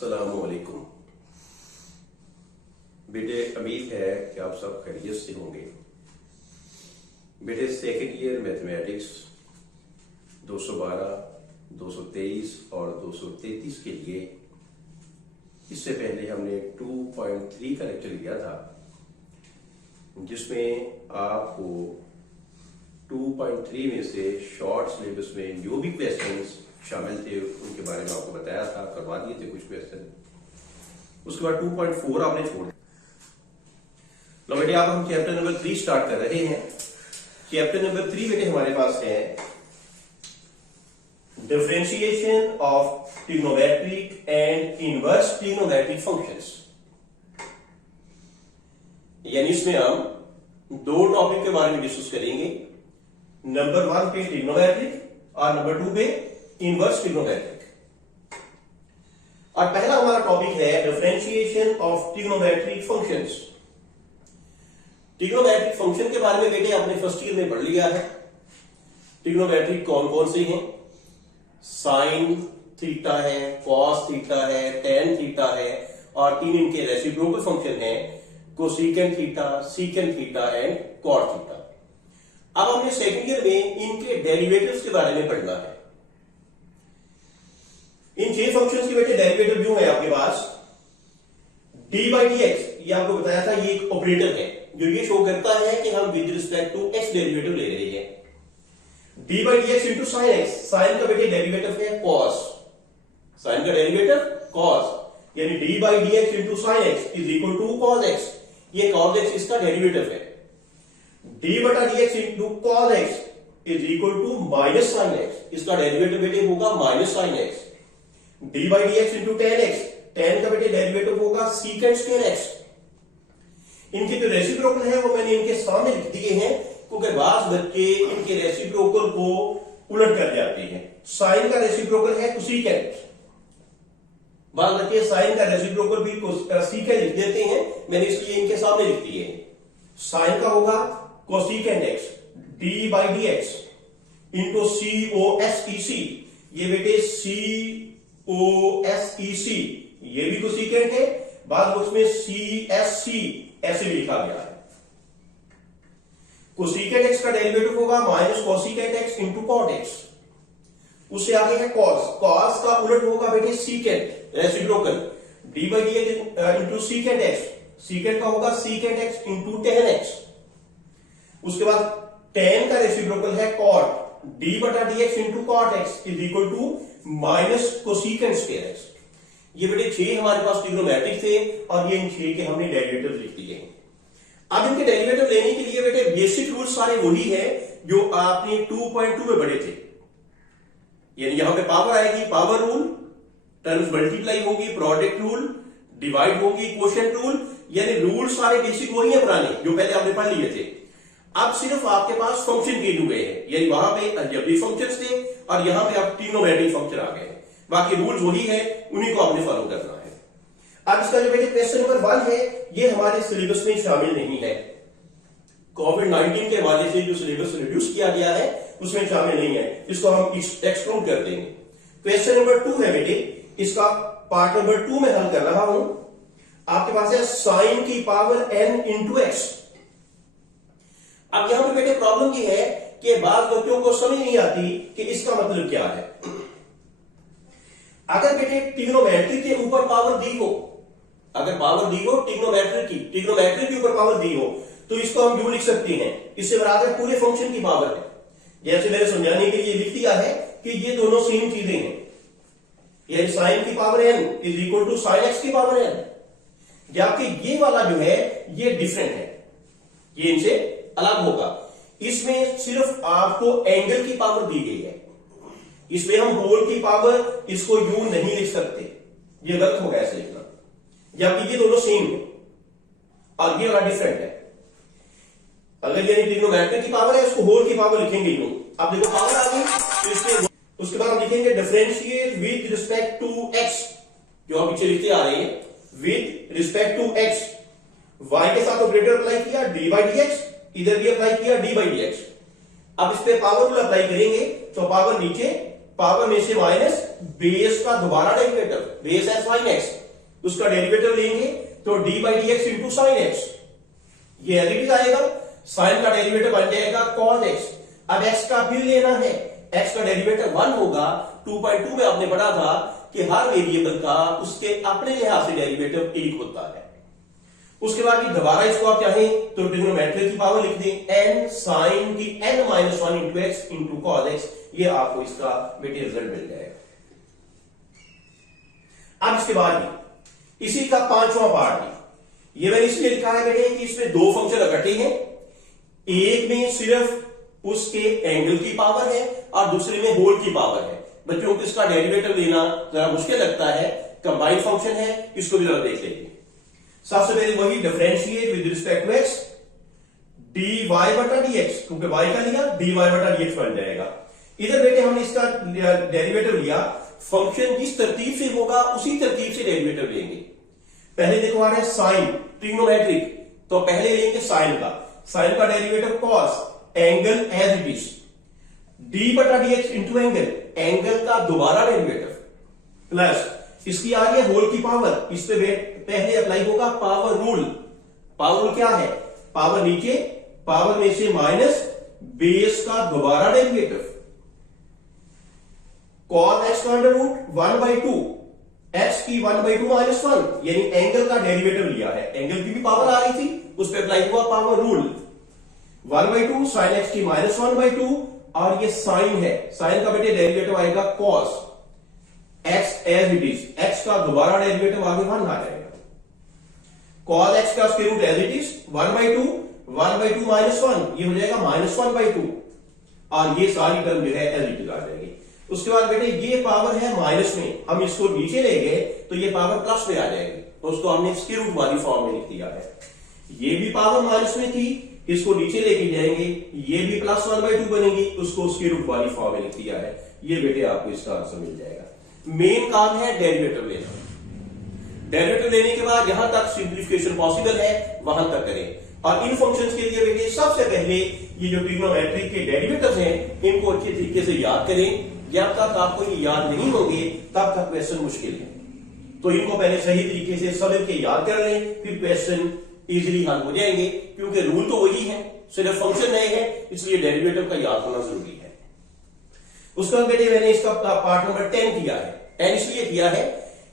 अस्सलामुअलैकुम बेटे, उम्मीद है कि आप सब खैरियत से होंगे। बेटे, सेकेंड ईयर मैथमेटिक्स 212, 223 और 233 के लिए इससे पहले हमने 2.3 का लेक्चर लिया था, जिसमें आपको 2.3 में से शॉर्ट सिलेबस में जो भी क्वेश्चंस शामिल थे उनके बारे में आपको बताया था, करवा दिए थे कुछ क्वेश्चन। उसके बाद 2.4 आपने छोड़ दिया। लो बेटे, अब हम चैप्टर नंबर 3 स्टार्ट कर रहे हैं। चैप्टर नंबर 3 बेटे हमारे पास है differentiation of trigonometric and inverse trigonometric functions. यानी इसमें हम दो टॉपिक के बारे में डिस्कस करेंगे। नंबर 1 पे ट्रिग्नोमेट्रिक और नंबर 2 पे इनवर्स ट्रिग्नोमेट्रिक। और पहला हमारा टॉपिक है differentiation of trigonometric functions. Trigonometric function के बारे में बेटे आपने फर्स्ट ईयर में पढ़ लिया है। ट्रिग्नोमेट्रिक कौन कौन से हैं? साइन थीटा है, कॉस थीटा है, टेन थीटा है और तीन इनके रेसिप्रोकल फंक्शन है, cosecant theta, secant theta and cot theta. अब हमने सेकंड ईयर में इनके डेरिवेटिव्स के बारे में पढ़ना है। इन 6 फंक्शंस के बेटे डेरिवेटिव जो है आपके पास डी बाई डी एक्स, ये आपको बताया था, ये एक ऑपरेटर है जो ये शो करता है कि हम with respect to X derivative ले रहे हैं। D by D x into sine X, sine का बेटे डेरिवेटिव है कॉस, साइन का डेरिवेटिव कॉस, यानी D by D x into sine X is equal to cos X. ये कॉस एक्स इसका डेरिवेटिव है। डी बटा D x into cos X is equal to minus sine X, इसका derivative बेटे होगा minus sine X. D by D x into tan x, ten का बेटे derivative होगा सीकेंट स्क्वायर एक्स। इनके जो रेसिप्रोकल है वो मैंने इनके सामने लिख दिए हैं, क्योंकि बाज बच्चे इनके रेसिप्रोकल को उलट कर जाते हैं। साइन का रेसिप्रोकल है कोसेकेंट, बाज बच्चे साइन का रेसिप्रोकल भी सीकेंट लिख देते हैं, मैंने इसलिए इनके सामने लिख दिए हैं। साइन का होगा cosecant x D by D x into c o s e c, ये बेटे सी ओ एस ई सी, ये भी कोसेकेंट है, बाद उसमें सी एस सी ऐसे लिखा गया है। कोसेकेंट एक्स का डेरिवेटिव होगा minus cosecant X into cot X. उससे आगे है कॉस, कॉस का उलट होगा बेटे secant reciprocal, D by D x into secant X, secant का होगा secant X into tan X. उसके बाद टेन का रेसिप्रोकल है कॉट, डी बटा D x into cot X is equal to minus cosecant square X. ये बेटे 6 हमारे पास ट्रिग्नोमेट्रिक थे और ये इन 6 के हमने डेरिवेटिव लिख दिए हैं। अब इनके डेरिवेटिव लेने के लिए बेटे बेसिक रूल सारे वही है जो आपने 2.2 में पढ़े थे। यानी यहां पे पावर आएगी, पावर रूल, टर्म्स मल्टीप्लाई होगी, प्रोडक्ट रूल, डिवाइड होगी, क्वोशिएंट रूल, यानी रूल सारे बेसिक वही है पुराने जो पहले आपने पढ़ लिए थे। अब सिर्फ आपके पास फंक्शन चेंज हुए हैं, यानी वहां पे अलजेब्रिक फंक्शंस थे और यहां पे आप ट्रिग्नोमेट्रिक फंक्शन आ गए। बाकी रूल्स वही है, उन्हीं को आपने फॉलो करना है। अब इसका जो बेटे क्वेश्चन नंबर 1 है, ये हमारे सिलेबस में शामिल नहीं है। कोविड-19 के हवाले से जो सिलेबस रिड्यूस किया गया है उसमें शामिल नहीं है, इसको हम एक्सक्लूड कर देंगे। क्वेश्चन नंबर 2 है बेटे, इसका पार्ट नंबर 2 में हल कर रहा हूं। आपके पास है साइन की पावर n इंटू एक्स। अब यहां पे बेटे प्रॉब्लम ये है कि बात बच्चों को समझ नहीं आती कि इसका मतलब क्या है। अगर बेटे ट्रिग्नोमेट्री के ऊपर पावर दी हो, अगर पावर दी हो ट्रिग्नोमेट्री के ऊपर पावर दी हो, तो इसको हम यूं लिख सकते हैं, इससे बराबर पूरे फंक्शन की पावर है। जैसे मैंने समझाने के लिए लिख दिया है कि ये दोनों सेम चीजें हैं, यानी साइन की power n is equal to sine X की पावर n, जबकि ये वाला जो है ये डिफरेंट है, ये इनसे अलग होगा। इसमें सिर्फ आपको एंगल की पावर दी गई है, इसमें हम होल की पावर इसको यूं नहीं लिख सकते, ये गलत होगा ऐसे लिखना, जबकि ये दोनों सेम है और ये वाला डिफरेंट है। अगर ये ट्रिग्नोमेट्री की पावर है, इसको होल की पावर लिखेंगे यूं। अब देखो पावर आ गई, तो इसके उसके बाद हम लिखेंगे differentiate with respect to X, जो हम पीछे लिखते आ रहे हैं, with respect to X. Y के साथ ऑपरेटर अप्लाई किया डी बाई डी एक्स, इधर भी अप्लाई किया डी बाई डी एक्स। अब इस पे पावर रूल अप्लाई करेंगे तो पावर नीचे पावर में से माइनस बेस का दोबारा डेरिवेटिव, बेस है साइन एक्स, उसका डेरिवेटिव लेंगे तो D by D x into sine x, ये एज इट इज आएगा। साइन का डेरिवेटिव बन जाएगा कॉस एक्स। अब एक्स का फिर लेना है, एक्स का डेरिवेटिव 1 होगा। 2.2 में आपने पढ़ा था कि हर वेरिएबल का उसके अपने लिहाज से डेरिवेटिव 1 होता है। उसके बाद ये दोबारा इसको आप चाहें तो ट्रिग्नोमेट्री की पावर लिख दें, n साइन की n minus 1 into x into cos X, ये आपको इसका बेटे रिजल्ट मिल जाएगा। अब इसके बाद इसी का 5वां पार्ट ये मैंने इसलिए लिखा है बेटे कि इसमें दो फंक्शन इकट्ठे हैं, एक में सिर्फ उसके एंगल की पावर है और दूसरे में होल की पावर है। बच्चों को इसका डेरिवेटिव लेना जरा मुश्किल लगता है, कंबाइंड फंक्शन है, इसको भी जरा देख लेंगे। सबसे पहले वही differentiate with respect to X, D Y बटा डी एक्स, क्योंकि वाई का लिया डी वाई बटा डी एक्स बन जाएगा। इधर बेटे हमने इसका डेरिवेटिव लिया, फंक्शन जिस तरतीब से होगा उसी तरतीब से डेरिवेटिव लेंगे। पहले देखो आ रहा है साइन ट्रिग्नोमेट्रिक, तो पहले लेंगे साइन का, साइन का derivative cos, angle as it is, d बटा D x into angle, angle का दोबारा डेरिवेटिव, प्लस इसकी आ रही है होल की पावर, इस पे पहले अप्लाई होगा पावर रूल। पावर रूल क्या है, पावर नीचे, पावर में से माइनस बेस का दोबारा डेरिवेटिव, कॉस एक्स का अंडर रूट 1/2, एक्स की 1/2 माइनस 1, यानी एंगल का डेरिवेटिव लिया है, एंगल की भी पावर आ रही थी, उस पर अप्लाई हुआ पावर रूल, 1/2 साइन एक्स की माइनस 1/2, और ये साइन है, साइन का बेटे डेरिवेटिव आएगा cos X as it is, X का दोबारा डेरिवेटिव आगे 1 आ जाएगा, कॉस एक्स का square root as it is 1/2 minus 1, ये हो जाएगा माइनस 1/2, और ये सारी टर्म जो है एज इट इज आ जाएगी। उसके बाद बेटे ये पावर है माइनस में, हम इसको नीचे ले गए तो ये पावर प्लस में आ जाएगी, तो उसको हमने स्क्वायर रूट वाली फॉर्म में लिख दिया है। ये भी पावर माइनस में थी, इसको नीचे लेके जाएंगे, ये भी प्लस 1/2 बनेगी, उसको स्क्वायर रूट वाली फॉर्म में लिख दिया है। ये बेटे आपको इसका आंसर मिल जाएगा। मेन काम है डेरिवेटिव लेना, डेरिवेटिव लेने के बाद जहां तक सिंप्लीफिकेशन पॉसिबल है वहां तक करें। और इन फंक्शंस के लिए बेटे सबसे पहले ये जो ट्रिग्नोमेट्री के डेरिवेटिव्स हैं इनको अच्छे तरीके से याद करें। जब तक आपको ये याद नहीं होंगे तब तक क्वेश्चन मुश्किल है, तो इनको पहले सही तरीके से समझ के याद कर लें, फिर क्वेश्चन इजीली हल हो जाएंगे, क्योंकि रूल तो वही है, सिर्फ फंक्शन नए हैं, इसलिए डेरिवेटिव का याद होना जरूरी है। उसका बेटे मैंने इसका पार्ट नंबर 10 किया है, 10 इसलिए किया है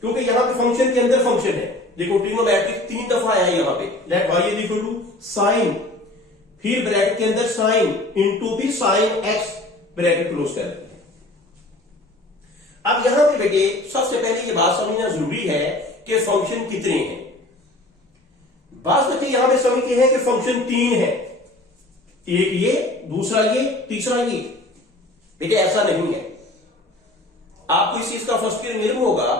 क्योंकि यहां पे फंक्शन के अंदर फंक्शन है। देखो ट्रिग्नोमेट्रिक 3 दफा आया है यहां पे, let y is equal to sine, फिर ब्रैकेट के अंदर साइन इंटू फिर साइन एक्स, ब्रैकेट क्लोज कर देते हैं। अब यहां पे बेटे सबसे पहले ये बात समझना जरूरी है कि फंक्शन कितने हैं। बात बच्चे यहां पे समझते हैं कि फंक्शन 3 है, एक ये, दूसरा ये, तीसरा ये। बेटे ऐसा नहीं है, आपको इस चीज का फर्स्ट क्लियर मालूम होगा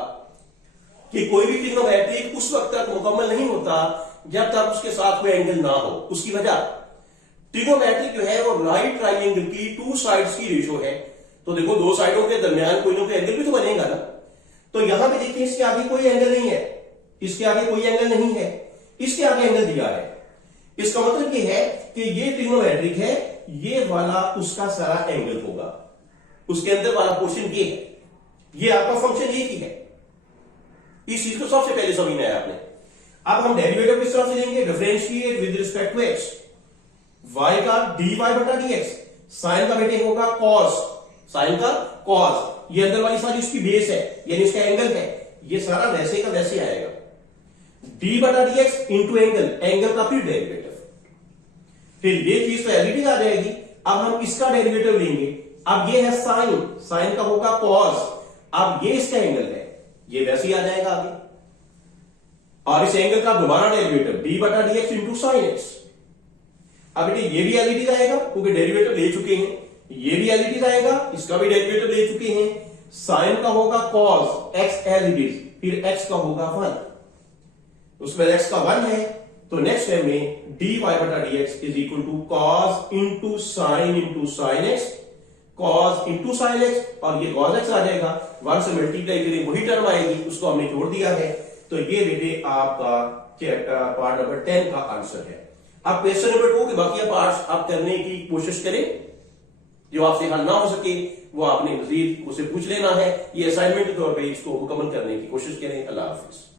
कि कोई भी ट्रिग्नोमेट्रिक उस वक्त तक मुकम्मल नहीं होता जब तक उसके साथ कोई एंगल ना हो। उसकी वजह ट्रिग्नोमेट्रिक जो है वो राइट ट्राइंगल की 2 साइड्स की रेशो है, तो देखो 2 साइडों के दरमियान कोई ना कोई एंगल भी तो बनेगा ना। तो यहां पे देखिए इसके आगे कोई एंगल नहीं है, इसके आगे कोई एंगल नहीं है, इसके आगे एंगल दिया है। इसका मतलब ये है कि ये ट्रिग्नोमेट्रिक है, ये वाला उसका सारा एंगल होगा, उसके अंदर वाला पोर्शन ये है, ये आपका फंक्शन एक ही है। इस चीज को सबसे पहले समझना है आपने। अब हम डेरिवेटिव किस तरह से लेंगे, differentiate with respect to X, y का dy बटा dx, साइन का बेटे होगा cos, साइन का cos, ये अंदर वाली सारी उसकी बेस है, यानी इसका एंगल है, ये सारा वैसे का वैसे आएगा, d बटा dx इंटू एंगल, एंगल का फिर डेरिवेटिव, फिर ये चीज तो एलईडी आ जाएगी। अब हम इसका डेरिवेटिव लेंगे, अब ये है साइन, साइन का होगा cos, अब ये इसका एंगल है, ये वैसे ही आ जाएगा आगे, और इस एंगल का दोबारा डेरिवेटिव d बटा dx इंटू साइन एक्स। अब बेटे ये भी एलईडी आएगा क्योंकि डेरिवेटिव ले चुके हैं, ये भी एलईडी आएगा, इसका भी डेरिवेटिव ले चुके हैं। साइन का होगा cos x as it is, फिर x का होगा 1, उसमें x का 1 है, तो नेक्स्ट टाइम में dy बटा dx is equal to cos into sine x, cos into sine x, और ये cos x आ जाएगा, 1 से मल्टीप्लाई करें वही टर्म आएगी, उसको हमने छोड़ दिया है। तो ये बेटे आपका पार्ट नंबर 10 का आंसर है। अब क्वेश्चन नंबर 2 के बाकी पार्ट्स आप करने की कोशिश करें, जो आपसे हल ना हो सके वो आपने मजीद मुझसे पूछ लेना है। ये असाइनमेंट के तौर पर इसको मुकम्मल करने की कोशिश करें। अल्लाह हाफिज।